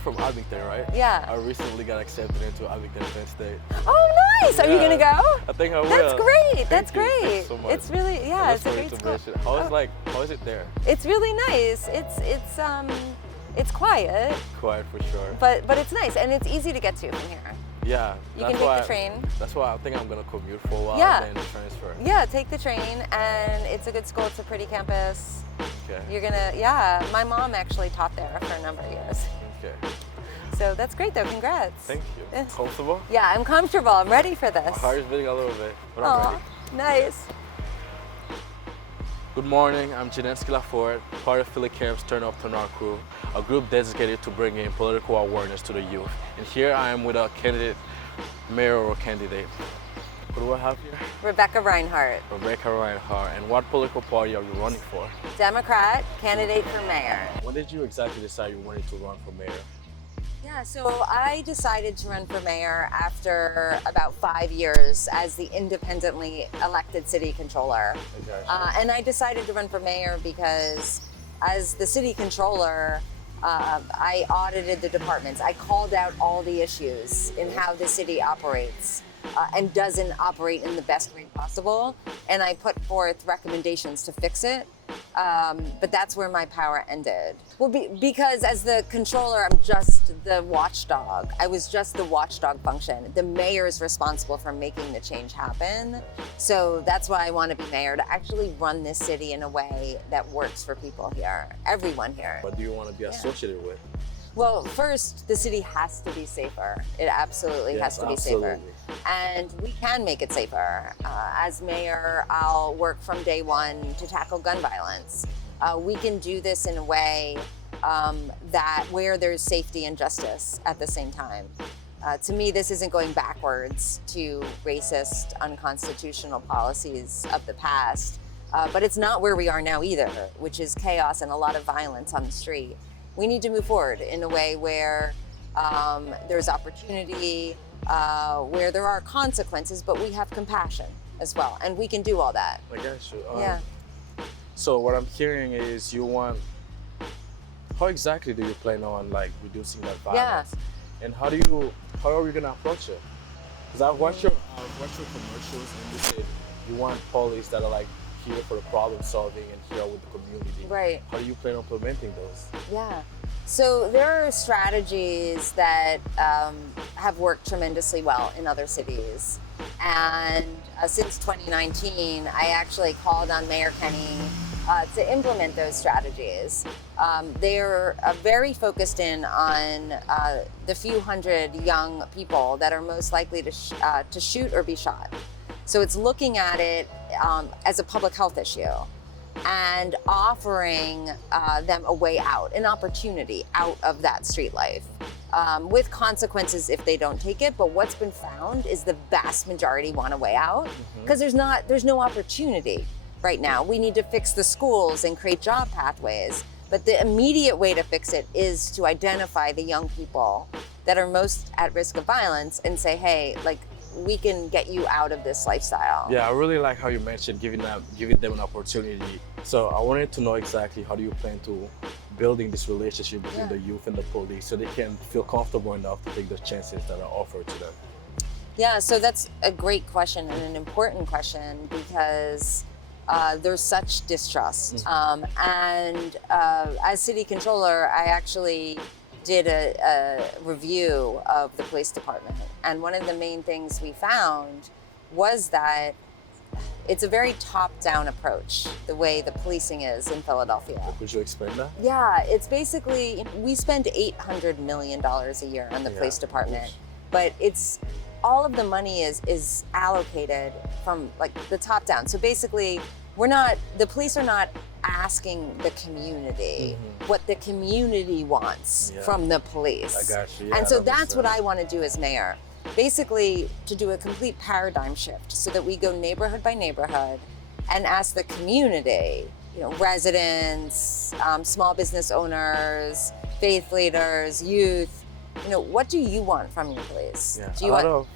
from Abington, right? Yeah. I recently got accepted into Abington Penn State. Oh, nice. Are you going to go? I think I will. That's great. Thank you. Thank you so much. It's really, yeah, it's a great school. How is it there? It's really nice. It's quiet. Quiet for sure. But it's nice, and it's easy to get to from here. Yeah. You can take the train. That's why I think I'm gonna commute for a while and then transfer. Yeah, take the train, and it's a good school. It's a pretty campus. Okay. You're gonna, my mom actually taught there for a number of years. Okay. So that's great though, congrats. Thank you. Comfortable? Yeah, I'm comfortable. I'm ready for this. My heart is beating a little bit, but I'm ready. Nice. Good morning, I'm Jhinensky Laforest, part of PhillyCAM's Turn Up Turn Out crew, a group dedicated to bringing political awareness to the youth. And here I am with a mayoral candidate. What do I have here? Rebecca Rhynhart. Rebecca Rhynhart. And what political party are you running for? Democrat, candidate for mayor. When did you exactly decide you wanted to run for mayor? Yeah, so I decided to run for mayor after about 5 years as the independently elected city controller. And I decided to run for mayor because as the city controller, I audited the departments. I called out all the issues in how the city operates and doesn't operate in the best way possible. And I put forth recommendations to fix it. But that's where my power ended. Well, because as the controller, I'm just the watchdog. I was just the watchdog function. The mayor is responsible for making the change happen. So that's why I want to be mayor, to actually run this city in a way that works for people here, everyone here. What do you want to be associated with? Well, first, the city has to be safer. It absolutely has to be safer. And we can make it safer. As mayor, I'll work from day one to tackle gun violence. We can do this in a way that where there's safety and justice at the same time. To me, this isn't going backwards to racist, unconstitutional policies of the past, but it's not where we are now either, which is chaos and a lot of violence on the street. We need to move forward in a way where there's opportunity, where there are consequences, but we have compassion as well, and we can do all that. I guess you. Yeah. So what I'm hearing is you want. How exactly do you plan on reducing that violence? Yeah. And how are we gonna approach it? Because I've watched your commercials, and you said you want police that are here for the problem solving and here with the community. Right. How do you plan on implementing those? Yeah. So there are strategies that have worked tremendously well in other cities. And since 2019, I actually called on Mayor Kenny to implement those strategies. They're very focused in on the few hundred young people that are most likely to shoot or be shot. So it's looking at it as a public health issue and offering them a way out, an opportunity out of that street life, with consequences if they don't take it. But what's been found is the vast majority want a way out because there's no opportunity right now. We need to fix the schools and create job pathways. But the immediate way to fix it is to identify the young people that are most at risk of violence and say, hey, we can get you out of this lifestyle. Yeah, I really like how you mentioned giving them an opportunity. So I wanted to know exactly how do you plan to building this relationship between the youth and the police so they can feel comfortable enough to take the chances that are offered to them. Yeah, so that's a great question and an important question because there's such distrust. And as city controller, I actually did a review of the police department. And one of the main things we found was that it's a very top-down approach, the way the policing is in Philadelphia. Could you explain that? Yeah, it's basically, we spend $800 million a year on the police department, but all of the money is allocated from the top down. So basically, the police are not asking the community what the community wants from the police. I got you. Yeah, and so that's what I want to do as mayor. Basically, to do a complete paradigm shift so that we go neighborhood by neighborhood and ask the community, residents, small business owners, faith leaders, youth, what do you want from your police? Yeah. Do you want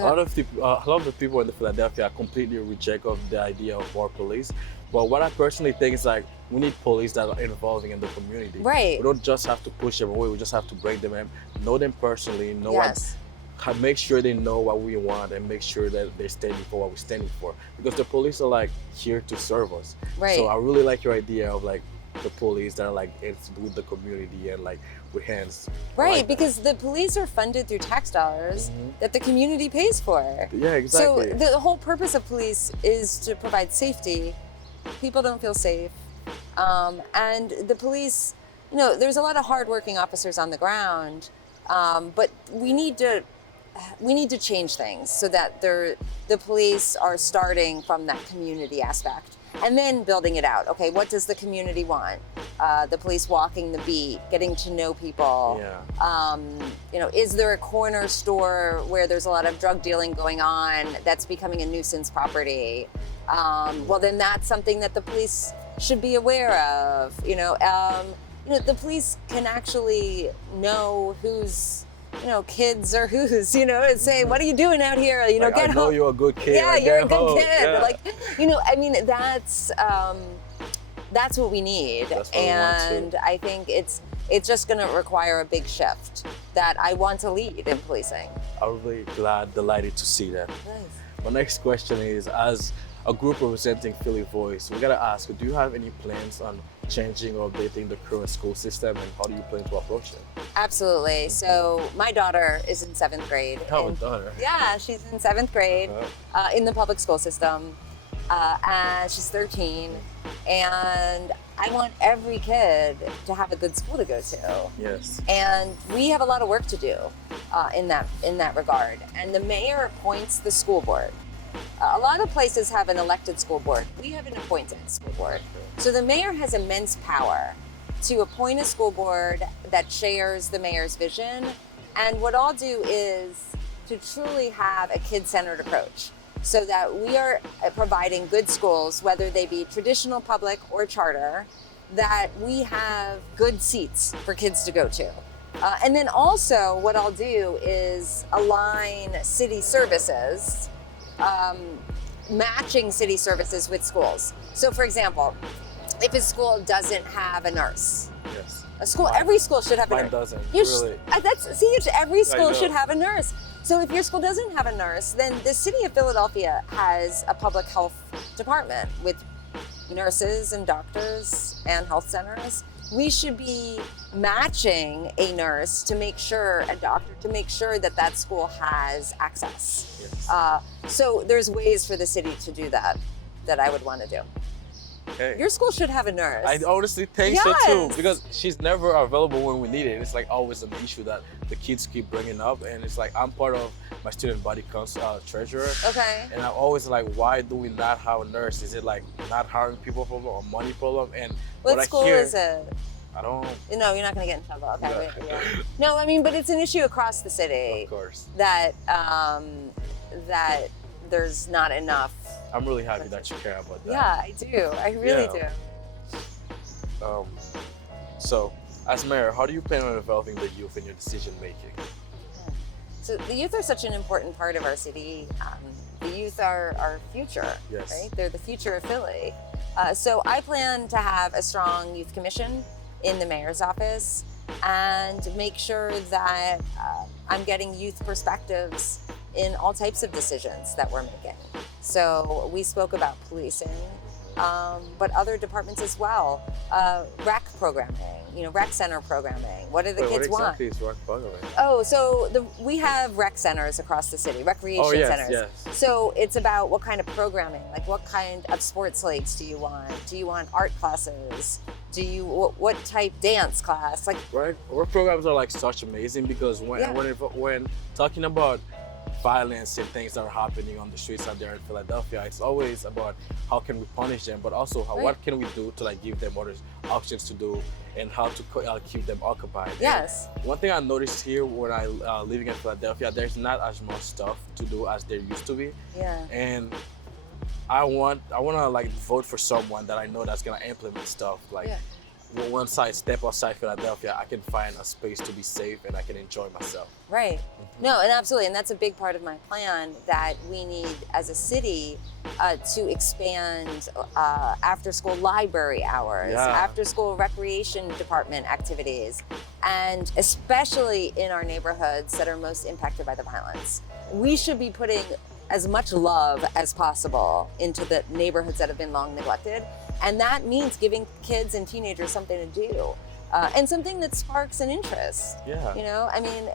a lot of the people in Philadelphia completely reject of the idea of more police. But what I personally think is like we need police that are involving in the community. Right. We don't just have to push them away. We just have to bring them in, know them personally, know Yes. make sure they know what we want, and make sure that they're standing for what we're standing for. Because the police are like here to serve us. Right. So I really like your idea of like the police that are like it's with the community and like with hands. I Right, like that. because the police are funded through tax dollars that the community pays for. Yeah, exactly. So the whole purpose of police is to provide safety. People don't feel safe. And the police, there's a lot of hardworking officers on the ground, but we need to change things so that the police are starting from that community aspect and then building it out. Okay, what does the community want? The police walking the beat, getting to know people. Yeah. Is there a corner store where there's a lot of drug dealing going on that's becoming a nuisance property? Well, then that's something that the police should be aware of. The police can actually know whose kids are whose, and say, what are you doing out here? Like, Get I know home. you're a good kid. Yeah, like, you're a get good home. kid. Yeah. That's what we need. That's what we want too. And I think it's just going to require a big shift that I want to lead in policing. I'm really delighted to see that. Nice. My next question is, as a group representing Philly Voice, we gotta ask, do you have any plans on changing or updating the current school system, and how do you plan to approach it? Absolutely. So my daughter is in 7th grade. I have a and- daughter. Yeah, she's in 7th grade in the public school system. And she's 13. And I want every kid to have a good school to go to. Yes. And we have a lot of work to do in that regard. And the mayor appoints the school board. A lot of places have an elected school board. We have an appointed school board. So the mayor has immense power to appoint a school board that shares the mayor's vision. And what I'll do is to truly have a kid-centered approach so that we are providing good schools, whether they be traditional public or charter, that we have good seats for kids to go to. And then also what I'll do is align city services, matching city services with schools. So for example, if a school doesn't have a nurse, Yes. every school should have a Mine nurse. doesn't. Really? Every school know. should have a nurse. So if your school doesn't have a nurse, then the city of Philadelphia has a public health department with nurses and doctors and health centers. We should be matching a nurse to make sure, a doctor to make sure that that school has access. Yes. So there's ways for the city to do that I would want to do. Okay. Your school should have a nurse. I honestly think so too, Yes. because she's never available when we need it. It's like always an issue that the kids keep bringing up, and it's like I'm part of my student body council treasurer, Okay. and I'm always like, why do we not have a nurse? Is it like not hiring people problem or money problem? And What I school hear, is it? I don't. No, you're not going to get in trouble. Okay. No. wait, yeah. No, I mean, but it's an issue across the city Of course. that that there's not enough. I'm really happy that you care about that. Yeah, I do. I really Yeah. do. So, as mayor, how do you plan on involving the youth in your decision making? So the youth are such an important part of our city. The youth are our future, Yes. right? They're the future of Philly. So I plan to have a strong youth commission in the mayor's office and make sure that I'm getting youth perspectives in all types of decisions that we're making. So we spoke about policing, but other departments as well. Rec programming, rec center programming. What do the Wait, kids what want? exactly is rec programming? Oh, so we have rec centers across the city, recreation Oh, yes, centers. yes. So it's about what kind of programming, like what kind of sports leagues do you want? Do you want art classes? What type dance class? Like, Right, our programs are like such amazing because when talking about violence and things that are happening on the streets out there in Philadelphia, it's always about how can we punish them, but also what can we do to like give them other options to do and how to keep them occupied. yes. And one thing I noticed here when I living in Philadelphia, there's not as much stuff to do as there used to be, Yeah. and I want to like vote for someone that I know that's gonna implement stuff like. Yeah. once I step outside Philadelphia, I can find a space to be safe and I can enjoy myself. Right. No, and absolutely. And that's a big part of my plan, that we need as a city to expand after school library hours, after school recreation department activities, and especially in our neighborhoods that are most impacted by the violence. We should be putting as much love as possible into the neighborhoods that have been long neglected. And that means giving kids and teenagers something to do, and something that sparks an interest. Yeah. You know, I mean,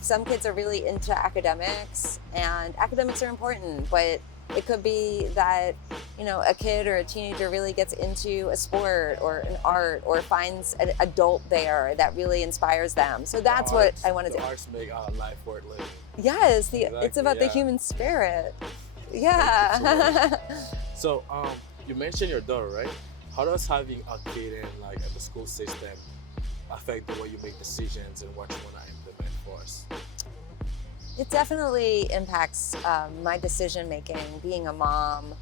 some kids are really into academics, and academics are important, but it could be that, you know, a kid or a teenager really gets into a sport or an art, or finds an adult there that really inspires them. So that's what I want to do. Arts make our life worth living. Yes, it's about the human spirit. Yeah. So, you mentioned your daughter, right? How does having a kid in the school system affect the way you make decisions and what you want to implement for us? It definitely impacts my decision making, being a mom,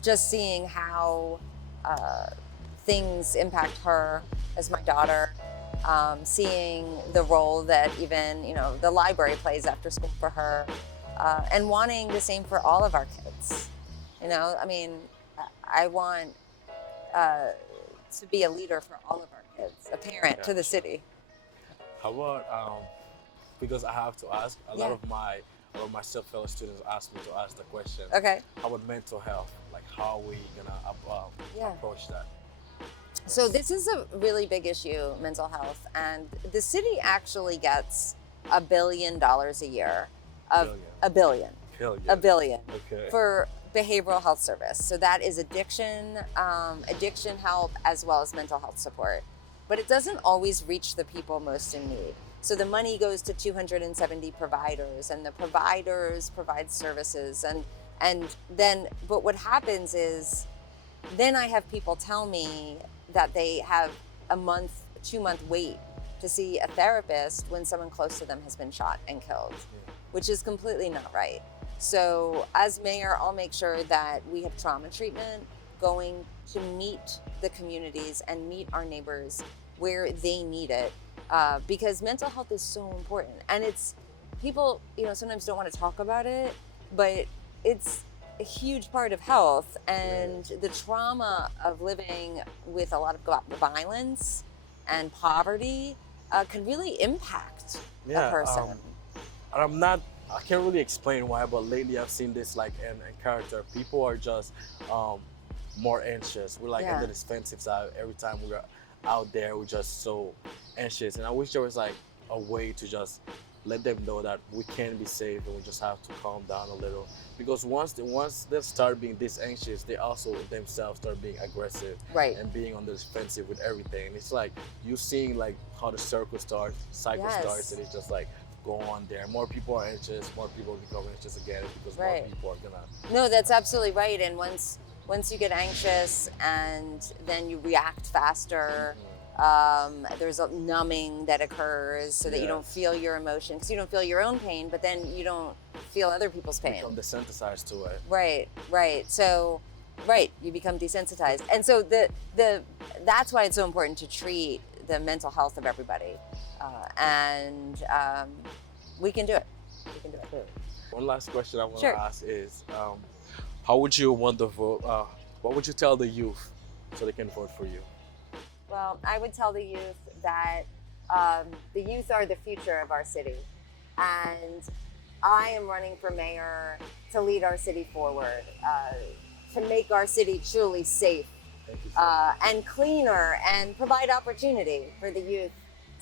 just seeing how things impact her as my daughter, seeing the role that even, you know, the library plays after school for her, and wanting the same for all of our kids. You know, I mean, I want to be a leader for all of our kids, a parent to the city. How about, because I have to ask, a lot of my fellow students ask me to ask the question. Okay. How about mental health? Like, how are we gonna approach that? So this is a really big issue, mental health, and the city actually gets $1 billion a year a billion for behavioral health service. So that is addiction help, as well as mental health support. But it doesn't always reach the people most in need. So the money goes to 270 providers, and the providers provide services. But what happens is, then I have people tell me that they have a 2-month wait to see a therapist when someone close to them has been shot and killed, which is completely not right. So as mayor, I'll make sure that we have trauma treatment going to meet the communities and meet our neighbors where they need it, because mental health is so important. And it's, people, you know, sometimes don't want to talk about it, but it's a huge part of health, and the trauma of living with a lot of violence and poverty can really impact a person. I can't really explain why, but lately I've seen this in character. People are just more anxious. We're in the defensive side. Every time we're out there, we're just so anxious. And I wish there was a way to just let them know that we can be safe, and we just have to calm down a little. Because once they start being this anxious, they also themselves start being aggressive, and being on the defensive with everything. And it's like you seeing how the cycle starts, and it's just go on there. More people are anxious, more people become anxious again, because more people are gonna. No, that's absolutely right. And once you get anxious and then you react faster, there's a numbing that occurs so that you don't feel your emotion, because you don't feel your own pain, but then you don't feel other people's pain. You become desensitized to it. Right. So, you become desensitized. And so that's why it's so important to treat the mental health of everybody. And we can do it. One last question I want to ask is, how would you want to vote? What would you tell the youth so they can vote for you? Well, I would tell the youth that the youth are the future of our city. And I am running for mayor to lead our city forward, to make our city truly safe and cleaner, and provide opportunity for the youth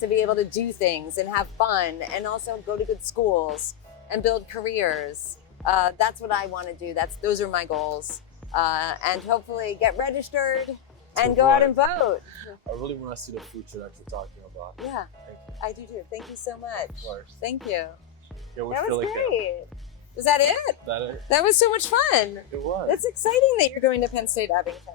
to be able to do things and have fun, and also go to good schools and build careers. That's what I want to do. Those are my goals. And hopefully get registered and go out and vote. I really want to see the future that you're talking about. Yeah, I do too. Thank you so much. Of course. Thank you. That was great. Was that it? That it? That was so much fun. It was. That's exciting that you're going to Penn State Abington.